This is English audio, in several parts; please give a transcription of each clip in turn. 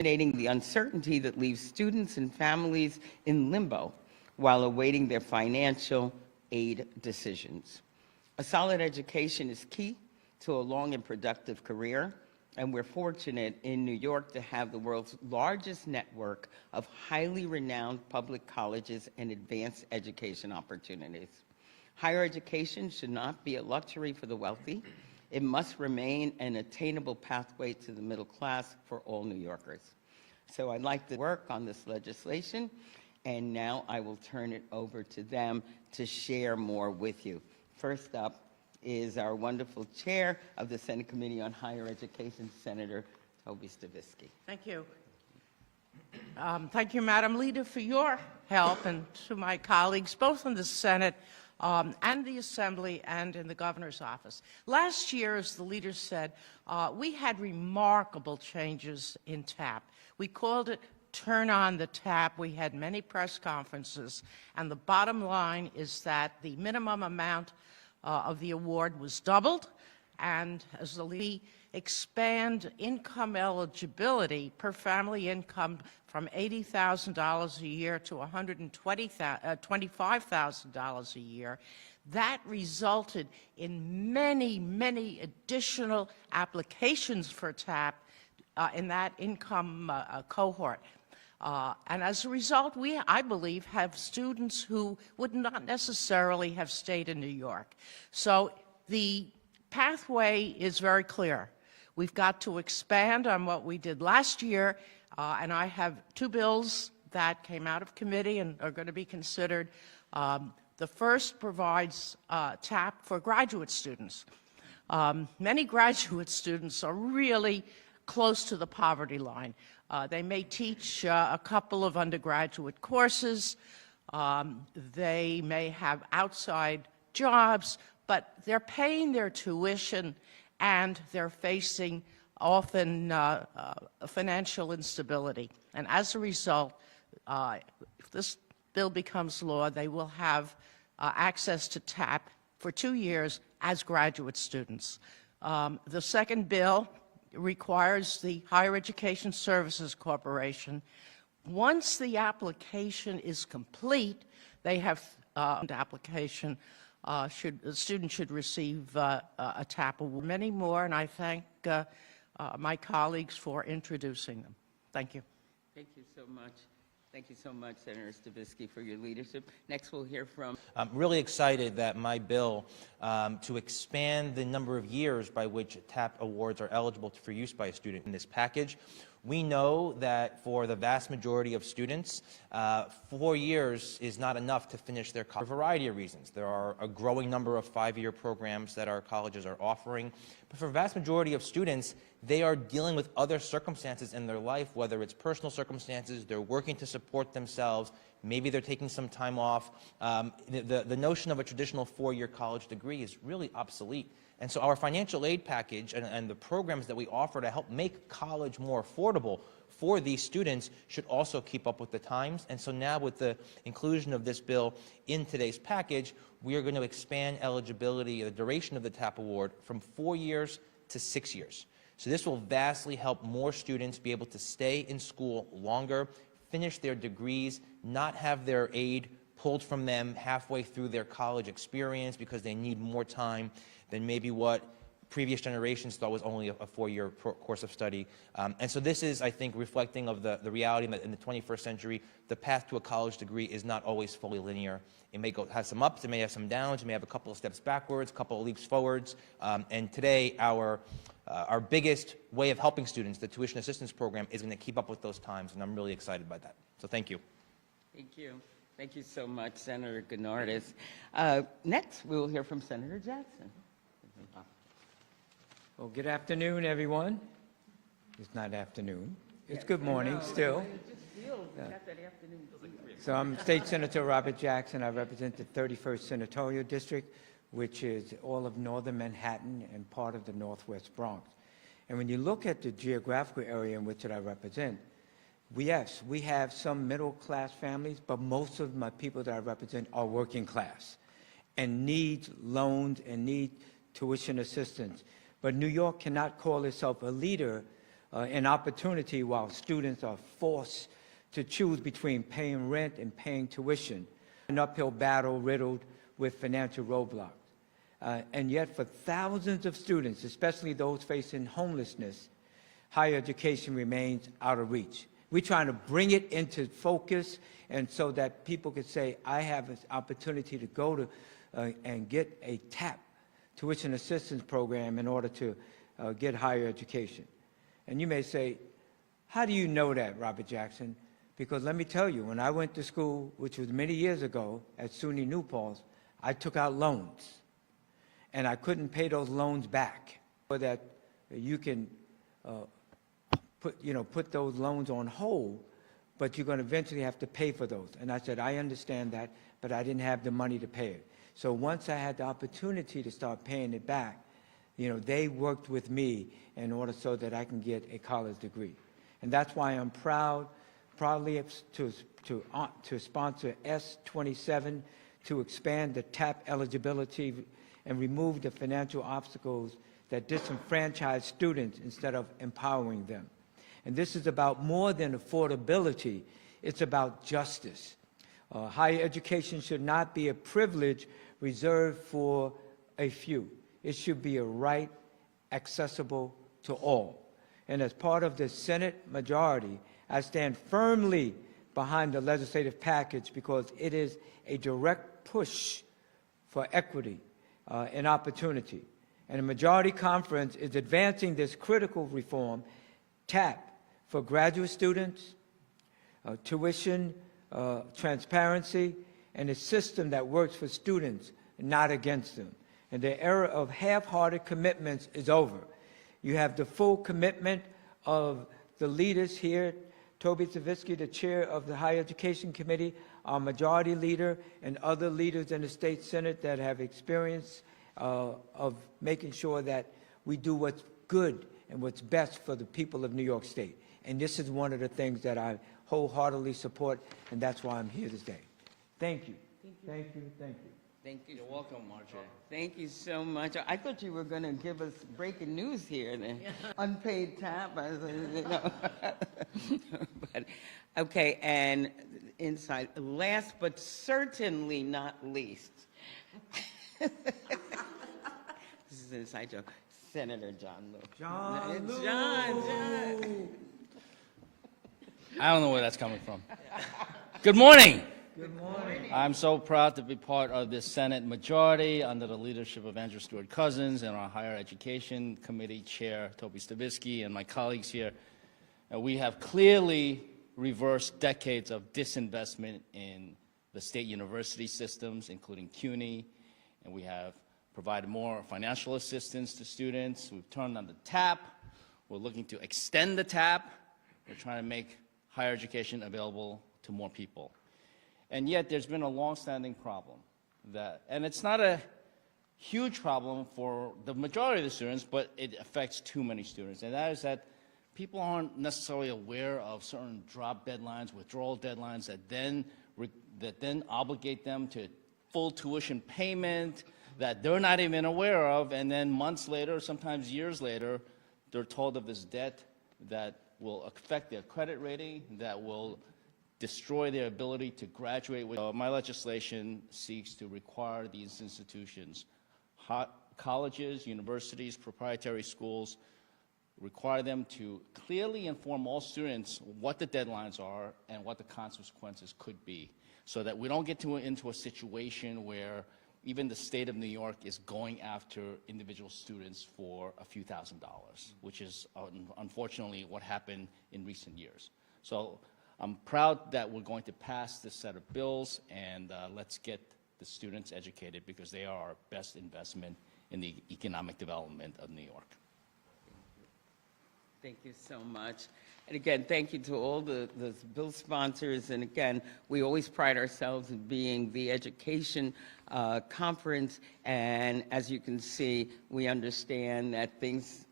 eliminating the uncertainty that leaves students and families in limbo while awaiting their financial aid decisions. A solid education is key to a long and productive career, and we're fortunate in New York to have the world's largest network of highly renowned public colleges and advanced education opportunities. Higher education should not be a luxury for the wealthy. It must remain an attainable pathway to the middle class for all New Yorkers. So I'd like to work on this legislation, and now I will turn it over to them to share more with you. First up is our wonderful chair of the Senate Committee on Higher Education, Senator Toby Stavisky. Thank you. Thank you, Madam Leader, for your help, and to my colleagues, both in the Senate and the Assembly and in the Governor's office. Last year, as the leader said, we had remarkable changes in TAP. We called it Turn on the Tap. We had many press conferences, and the bottom line is that the minimum amount of the award was doubled, and as the leader expand income eligibility per family income from $80,000 a year to $125,000 a year. That resulted in many, many additional applications for TAP in that income cohort. And as a result, I believe, have students who would not necessarily have stayed in New York. So the pathway is very clear. We've got to expand on what we did last year, and I have two bills that came out of committee and are going to be considered. The first provides TAP for graduate students. Many graduate students are really close to the poverty line. They may teach a couple of undergraduate courses. They may have outside jobs, but they're paying their tuition and they're facing often financial instability. And as a result, if this bill becomes law, they will have access to TAP for 2 years as graduate students. The second bill requires the Higher Education Services Corporation. Once the application is complete, they have application. The student should receive a TAP award. Many more, and I thank my colleagues for introducing them. Thank you. Thank you so much. Thank you so much, Senator Stavisky, for your leadership. Next, we'll hear from... I'm really excited that my bill to expand the number of years by which TAP awards are eligible for use by a student in this package. We know that for the vast majority of students, 4 years is not enough to finish their college for a variety of reasons. There are a growing number of 5-year programs that our colleges are offering, but for a vast majority of students, they are dealing with other circumstances in their life, whether it's personal circumstances, they're working to support themselves, maybe they're taking some time off. The notion of a traditional 4-year college degree is really obsolete. And so our financial aid package and the programs that we offer to help make college more affordable for these students should also keep up with the times. And so now with the inclusion of this bill in today's package, we are going to expand eligibility, the duration of the TAP award, from 4 years to 6 years. So this will vastly help more students be able to stay in school longer, finish their degrees, not have their aid pulled from them halfway through their college experience because they need more time than maybe what previous generations thought was only a 4-year course of study. And so this is, I think, reflecting of the reality that in the 21st century, the path to a college degree is not always fully linear. It may have some ups, it may have some downs, it may have a couple of steps backwards, a couple of leaps forwards. And today, our biggest way of helping students, the tuition assistance program, is going to keep up with those times, and I'm really excited by that. So thank you. Thank you. Thank you so much, Senator Gennardis. Next, we will hear from Senator Jackson. Well, good afternoon, everyone. It's not afternoon. It's good morning still. So I'm State Senator Robert Jackson. I represent the 31st Senatorial District, which is all of northern Manhattan and part of the Northwest Bronx. And when you look at the geographical area in which I represent, we have some middle-class families, but most of my people that I represent are working class and need loans and need tuition assistance. But New York cannot call itself a leader an opportunity while students are forced to choose between paying rent and paying tuition, an uphill battle riddled with financial roadblocks. And yet for thousands of students, especially those facing homelessness, higher education remains out of reach. We're trying to bring it into focus, and so that people can say, I have an opportunity to go to and get a TAP, tuition assistance program, in order to get higher education. And you may say, how do you know that, Robert Jackson? Because let me tell you, when I went to school, which was many years ago, at SUNY New Paltz, I took out loans, and I couldn't pay those loans back. So that you can put those loans on hold, but you're going to eventually have to pay for those. And I said, I understand that, but I didn't have the money to pay it. So once I had the opportunity to start paying it back, they worked with me in order so that I can get a college degree. And that's why I'm proudly to sponsor S27 to expand the TAP eligibility and remove the financial obstacles that disenfranchise students instead of empowering them. And this is about more than affordability, it's about justice. Higher education should not be a privilege reserved for a few. It should be a right accessible to all. And as part of the Senate majority, I stand firmly behind the legislative package because it is a direct push for equity and opportunity. And the majority conference is advancing this critical reform, TAP, for graduate students, tuition, transparency, and a system that works for students, not against them. And the era of half-hearted commitments is over. You have the full commitment of the leaders here, Toby Savitsky, the chair of the Higher Education Committee, our majority leader, and other leaders in the state Senate that have experience of making sure that we do what's good and what's best for the people of New York State. And this is one of the things that I wholeheartedly support, and that's why I'm here today. Thank you. Thank you. Thank you. Thank you. You're welcome, Andrea. Thank you so much. I thought you were going to give us breaking news here, the unpaid TAP. But, okay, and inside, last but certainly not least, this is an inside joke, Senator John Liu. John Liu. John. I don't know where that's coming from. Good morning. Good morning. I'm so proud to be part of this Senate majority under the leadership of Andrea Stewart-Cousins and our Higher Education Committee Chair, Toby Savitsky, and my colleagues here. We have clearly reversed decades of disinvestment in the state university systems, including CUNY, and we have provided more financial assistance to students. We've turned on the TAP. We're looking to extend the TAP. We're trying to make higher education available to more people. And yet there's been a long-standing problem and it's not a huge problem for the majority of the students, but it affects too many students. And that is that people aren't necessarily aware of certain drop deadlines, withdrawal deadlines that then obligate them to full tuition payment that they're not even aware of, and then months later, sometimes years later, they're told of this debt that will affect their credit rating, that will destroy their ability to graduate. My legislation seeks to require these institutions, colleges, universities, proprietary schools, require them to clearly inform all students what the deadlines are and what the consequences could be, so that we don't get into a situation where even the state of New York is going after individual students for a few $1,000s, which is unfortunately what happened in recent years. So I'm proud that we're going to pass this set of bills, and let's get the students educated, because they are our best investment in the economic development of New York. Thank you so much. And again, thank you to all the bill sponsors. And again, we always pride ourselves in being the education conference. And as you can see, we understand that things,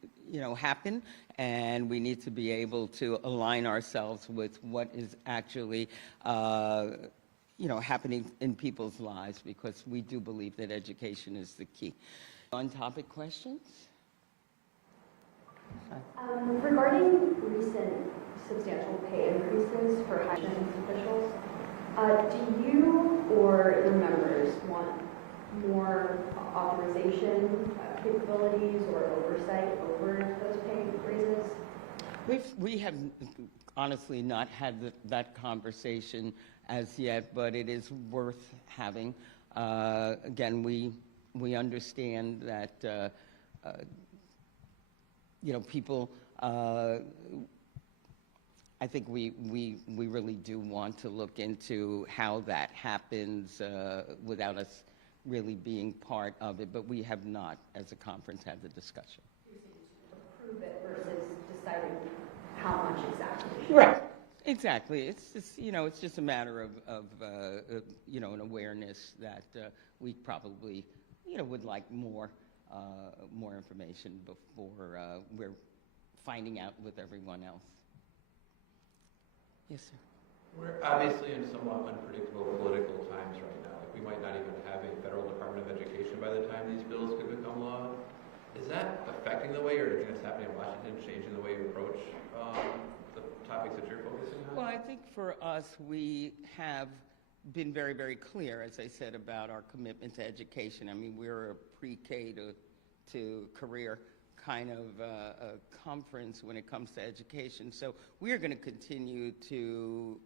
happen, and we need to be able to align ourselves with what is actually, happening in people's lives, because we do believe that education is the key. On-topic questions? Regarding recent substantial pay increases for high officials, do you or your members want more authorization capabilities or oversight over those pay raises? We have honestly not had that conversation as yet, but it is worth having. Again, we understand that people. I think we really do want to look into how that happens without us really being part of it, but we have not, as a conference, had the discussion. Approve it versus deciding how much exactly. Right. Exactly. It's just, it's just a matter of an awareness that we probably, would like more information before we're finding out with everyone else. Yes, sir. We're obviously in somewhat unpredictable political times right now. Like, we might not even have a federal Department of Education by the time these bills could become law. Is that affecting the way, or do you think it's happening in Washington, changing the way you approach the topics that you're focusing on? Well, I think for us, we have been very, very clear, as I said, about our commitment to education. I mean, we're a pre-K to career kind of a conference when it comes to education. So we are going to continue to,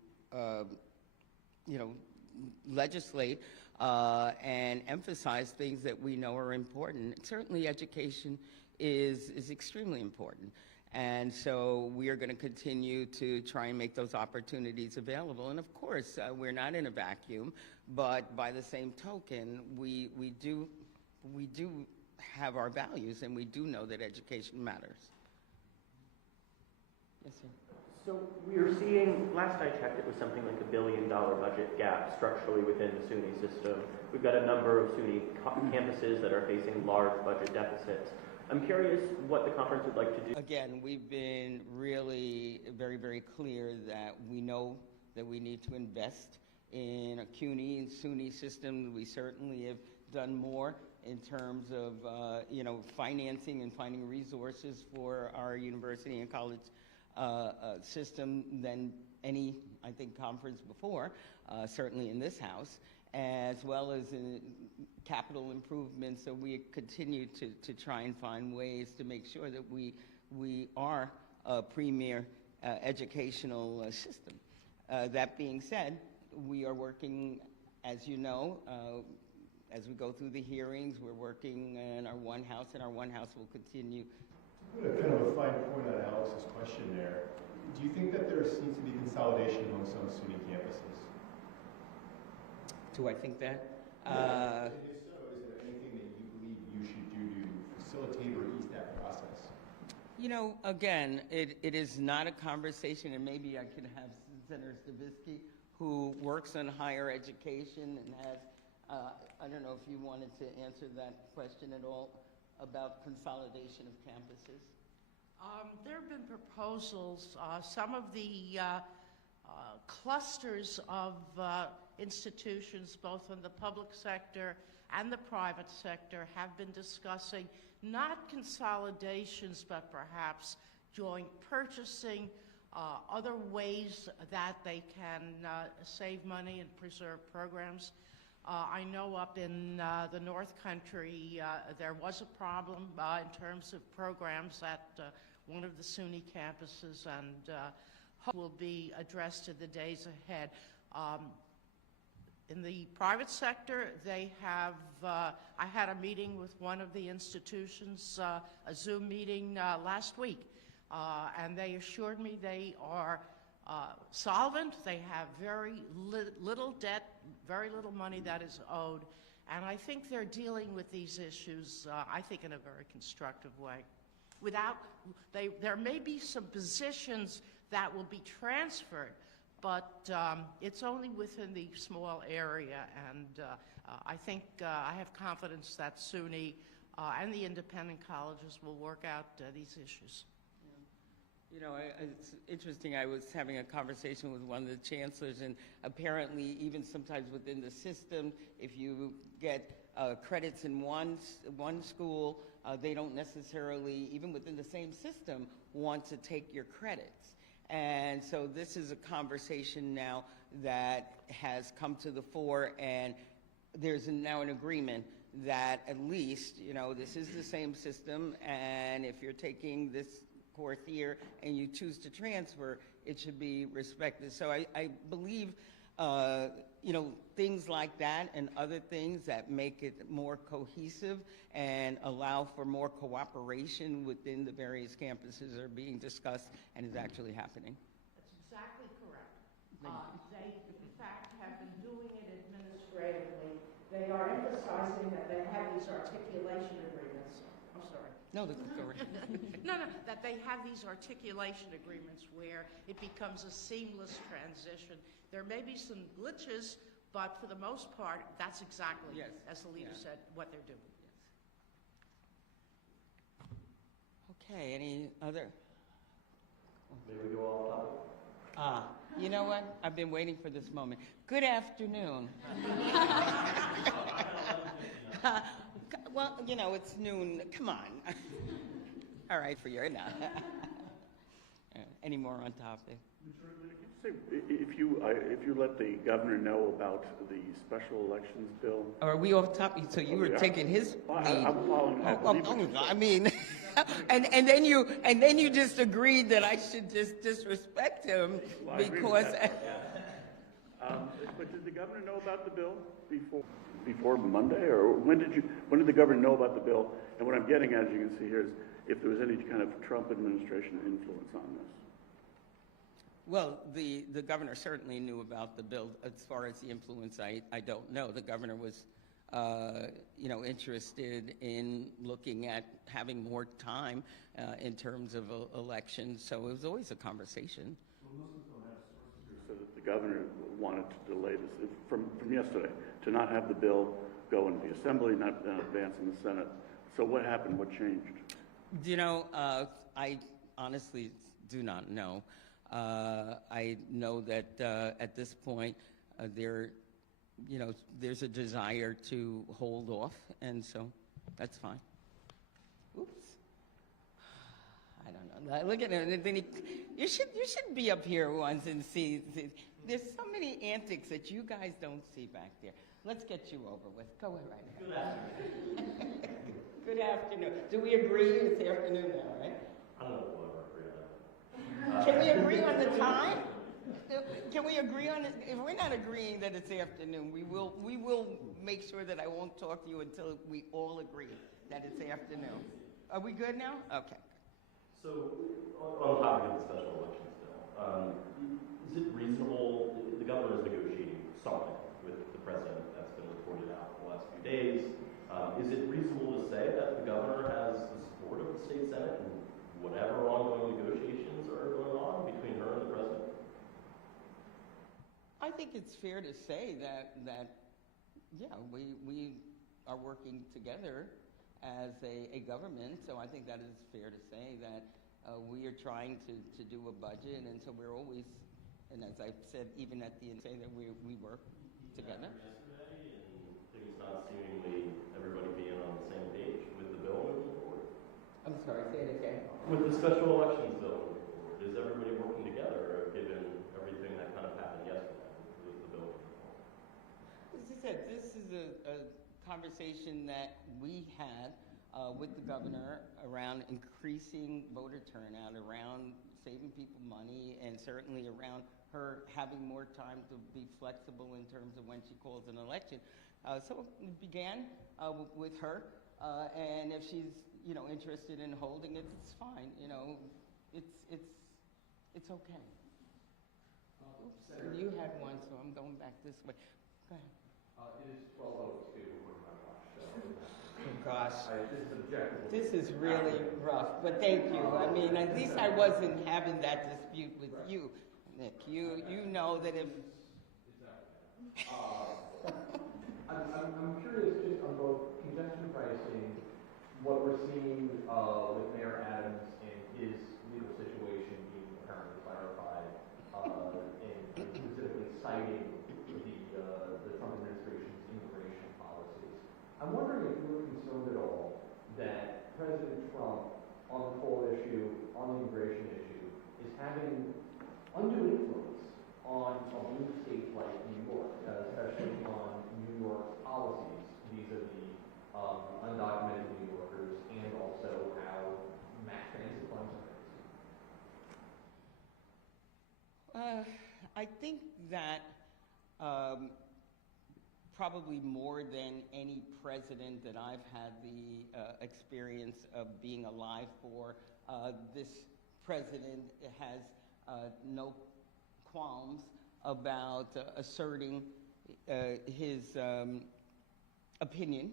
legislate and emphasize things that we know are important. Certainly education is extremely important. And so we are going to continue to try and make those opportunities available. And of course, we're not in a vacuum, but by the same token, we do have our values, and we do know that education matters. Yes, sir. So we are seeing, last I checked, it was something like $1 billion budget gap structurally within the SUNY system. We've got a number of SUNY campuses that are facing large budget deficits. I'm curious what the conference would like to do. Again, we've been really very, very clear that we know that we need to invest in a CUNY and SUNY system. We certainly have done more in terms of, financing and finding resources for our university and college system than any, I think, conference before, certainly in this House, as well as in capital improvements. So we continue to try and find ways to make sure that we are a premier educational system. That being said, we are working, as you know, as we go through the hearings, we're working in our one house, and our one house will continue. Kind of a fine point on Alex's question there. Do you think that there seems to be consolidation among some SUNY campuses? Do I think that? And if so, is there anything that you believe you should do to facilitate or ease that process? Again, it is not a conversation, and maybe I could have Senator Stavisky, who works on higher education and has, I don't know if you wanted to answer that question at all about consolidation of campuses. There have been proposals. Some of the clusters of institutions, both in the public sector and the private sector, have been discussing not consolidations, but perhaps joint purchasing, other ways that they can save money and preserve programs. I know up in the North Country there was a problem in terms of programs at one of the SUNY campuses, and will be addressed in the days ahead. In the private sector, they have, I had a meeting with one of the institutions, a Zoom meeting last week, and they assured me they are solvent. They have very little debt, very little money that is owed, and I think they're dealing with these issues, I think, in a very constructive way. There may be some positions that will be transferred, but it's only within the small area, and I think I have confidence that SUNY and the independent colleges will work out these issues. It's interesting. I was having a conversation with one of the chancellors, and apparently even sometimes within the system, if you get credits in one school, they don't necessarily, even within the same system, want to take your credits. And so this is a conversation now that has come to the fore, and there's now an agreement that at least, this is the same system, and if you're taking this course here and you choose to transfer, it should be respected. So I believe, things like that and other things that make it more cohesive and allow for more cooperation within the various campuses are being discussed and is actually happening. That's exactly correct. They, in fact, have been doing it administratively. They are emphasizing that they have these articulation agreements. I'm sorry. No, that's correct. No, that they have these articulation agreements where it becomes a seamless transition. There may be some glitches, but for the most part, that's exactly, Yes. as the leader said, what they're doing. Okay, any other? Maybe we go off topic? You know what? I've been waiting for this moment. Good afternoon. Well, it's noon. Come on. All right, for you now. Any more on topic? If you let the governor know about the special elections bill. Are we off topic? So you were taking his lead. I'm following that. I mean, and then you just agreed that I should just disrespect him Well, I agree with because. But did the governor know about the bill before Monday, or when did the governor know about the bill? And what I'm getting at, as you can see here, is if there was any kind of Trump administration influence on this. Well, the governor certainly knew about the bill. As far as the influence, I don't know. The governor was, interested in looking at having more time in terms of elections. So it was always a conversation. So that the governor wanted to delay this from yesterday, to not have the bill go into the Assembly, not advance in the Senate. So what happened? What changed? I honestly do not know. I know that at this point there's a desire to hold off, and so that's fine. Oops. I don't know. Look at him. You should be up here once and see. There's so many antics that you guys don't see back there. Let's get you over with. Go right ahead. Good afternoon. Good afternoon. Do we agree it's afternoon now, right? I don't know if we'll ever agree on that. Can we agree on the time? Can we agree on it? If we're not agreeing that it's afternoon, we will make sure that I won't talk to you until we all agree that it's afternoon. Are we good now? Okay. So, on the topic of the special elections bill, is it reasonable, the governor is negotiating something with the president that's been reported out the last few days. Is it reasonable to say that the governor has the support of the state senate and whatever ongoing negotiations are going on between her and the president? I think it's fair to say that we are working together as a government, so I think that is fair to say that we are trying to do a budget, and so we're always, and as I've said, even at the end, say that we work together. Yesterday, and things not seemingly everybody being on the same page with the bill moving forward. I'm sorry, say it again. With the special elections bill moving forward, is everybody working together given everything that kind of happened yesterday with the bill moving forward? As I said, this is a conversation that we had with the governor around increasing voter turnout, around saving people money, and certainly around her having more time to be flexible in terms of when she calls an election. So it began with her, and if she's interested in holding it, it's fine. It's okay. Oops, you had one, so I'm going back this way. Go ahead. It is 12:02 on my watch, so. Oh, gosh. This is objective. This is really rough, but thank you. I mean, at least I wasn't having that dispute with you, Nick. You know that if... I'm curious just on both congestion pricing, what we're seeing with Mayor Adams and his legal situation being apparently clarified, and specifically citing the Trump administration's immigration policies. I'm on the coal issue, on the immigration issue, is having undue influence on a blue state like New York, especially on New York's policies vis-a-vis undocumented New Yorkers and also how mass transit funds are raised? I think that probably more than any president that I've had the experience of being alive for, this president has no qualms about asserting his opinion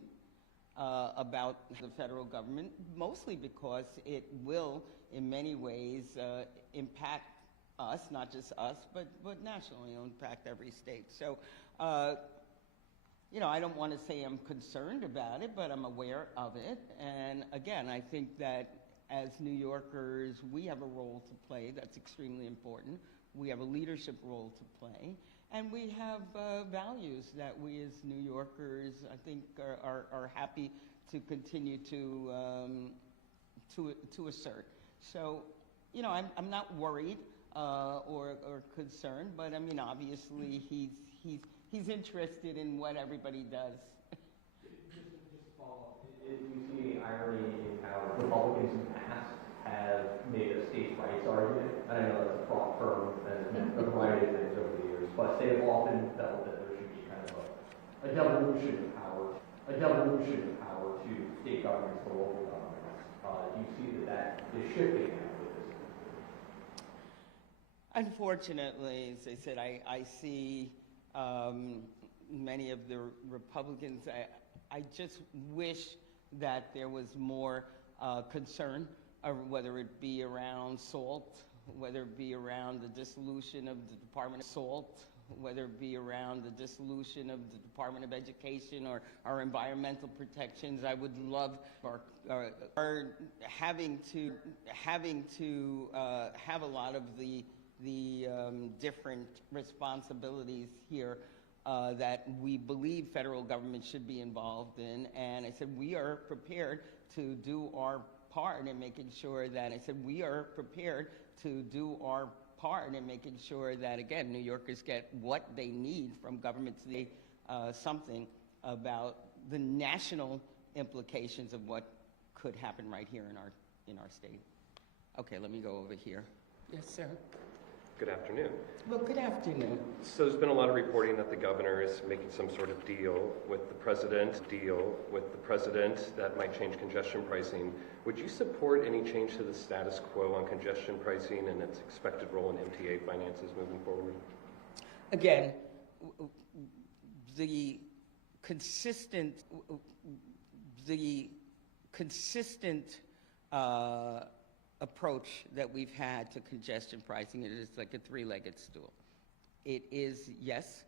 about the federal government, mostly because it will, in many ways, impact us, not just us, but nationally, it'll impact every state. So, you know, I don't want to say I'm concerned about it, but I'm aware of it. And again, I think that as New Yorkers, we have a role to play that's extremely important. We have a leadership role to play. And we have values that we as New Yorkers, I think, are happy to continue to assert. So, you know, I'm not worried or concerned, but I mean, obviously, he's interested in what everybody does. Just to follow up, do you see any irony in how Republicans in the past have made a states' rights argument? And I know that's a fraught term and a variety of things over the years, but they have often felt that there should be kind of a devolution of power to state governments to local governments. Do you see that is shifting now with this? Unfortunately, as I said, I see many of the Republicans, I just wish that there was more concern, whether it be around SALT, whether it be around the dissolution of the Department of SALT, whether it be around the dissolution of the Department of Education or our environmental protections. I would love our having to have a lot of the different responsibilities here that we believe federal government should be involved in. And I said, we are prepared to do our part in making sure that, again, New Yorkers get what they need from government to do something about the national implications of what could happen right here in our state. Okay, let me go over here. Yes, sir. Good afternoon. Well, good afternoon. So there's been a lot of reporting that the governor is making some sort of deal with the president that might change congestion pricing. Would you support any change to the status quo on congestion pricing and its expected role in MTA finances moving forward? Again, the consistent approach that we've had to congestion pricing, it is like a three-legged stool. It is, yes,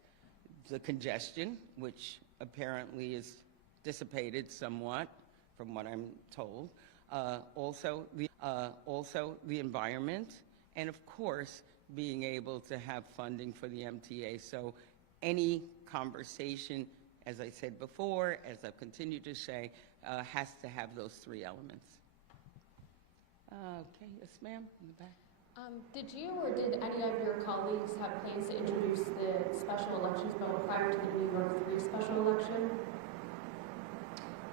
the congestion, which apparently is dissipated somewhat from what I'm told. Also the environment, and of course, being able to have funding for the MTA. So any conversation, as I said before, as I've continued to say, has to have those three elements. Okay, yes, ma'am, in the back. Did you or did any of your colleagues have plans to introduce the special elections bill prior to the New York 3 special election?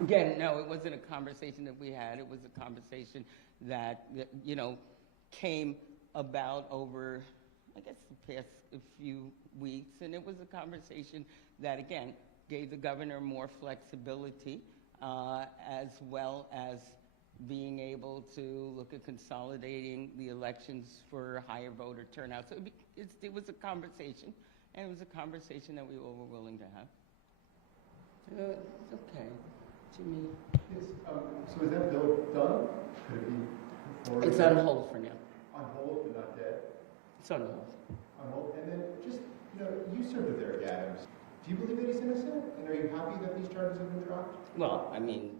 Again, no, it wasn't a conversation that we had. It was a conversation that you know, came about over, I guess, the past few weeks. And it was a conversation that, again, gave the governor more flexibility as well as being able to look at consolidating the elections for higher voter turnout. So it was a conversation, and it was a conversation that we all were willing to have. Okay. Jimmy? Yes, so is that bill done? Could it be forward? It's on hold for now. On hold, but not dead? It's on hold. On hold, and then just, you know, you served with Eric Adams. Do you believe that he's innocent? And are you happy that these charges have been dropped? Well, I mean,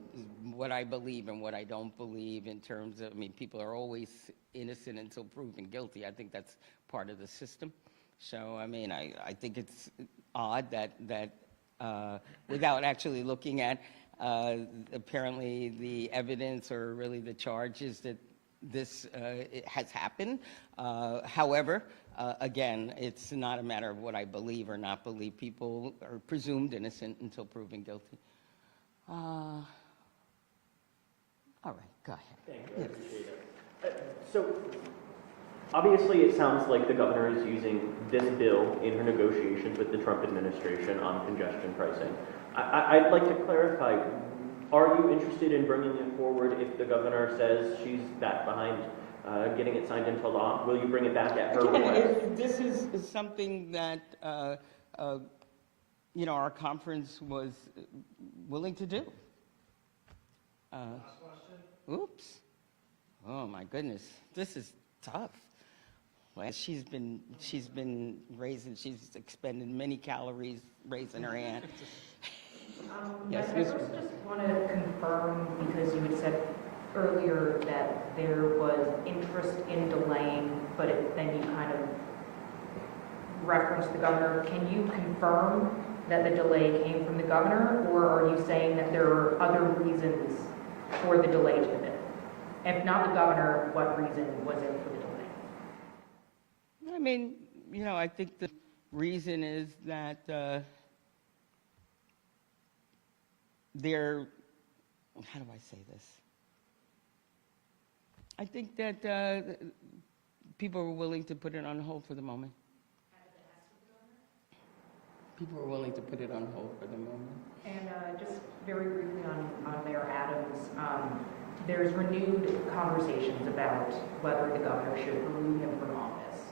what I believe and what I don't believe in terms of, I mean, people are always innocent until proven guilty. I think that's part of the system. So, I mean, I think it's odd that without actually looking at apparently the evidence or really the charges that it has happened. However, again, it's not a matter of what I believe or not believe. People are presumed innocent until proven guilty. All right, go ahead. Thank you, I appreciate it. So, obviously, it sounds like the governor is using this bill in her negotiations with the Trump administration on congestion pricing. I'd like to clarify, are you interested in bringing it forward if the governor says she's back behind getting it signed into law? Will you bring it back at her request? This is something that, our conference was willing to do. Oops. Oh, my goodness. This is tough. Well, she's been she's expended many calories raising her hand. Yes, I first just want to confirm, because you had said earlier that there was interest in delaying, but then you kind of referenced the governor. Can you confirm that the delay came from the governor, or are you saying that there are other reasons for the delay to the bill? If not the governor, what reason was it for the delay? I mean, I think the reason is that how do I say this? I think that people were willing to put it on hold for the moment. People were willing to put it on hold for the moment. And just very briefly on Mayor Adams, there's renewed conversations about whether the governor should remove him from office.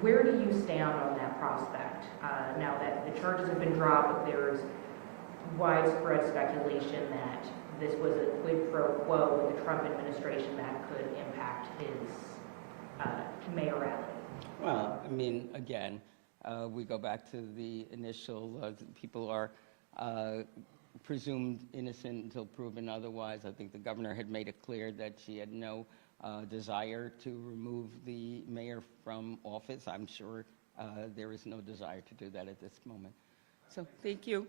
Where do you stand on that prospect? Now that the charges have been dropped, but there's widespread speculation that this was a quid pro quo with the Trump administration that could impact his mayoralty. Well, I mean, again, we go back to the initial, people are presumed innocent until proven otherwise. I think the governor had made it clear that she had no desire to remove the mayor from office. I'm sure there is no desire to do that at this moment. So, thank you.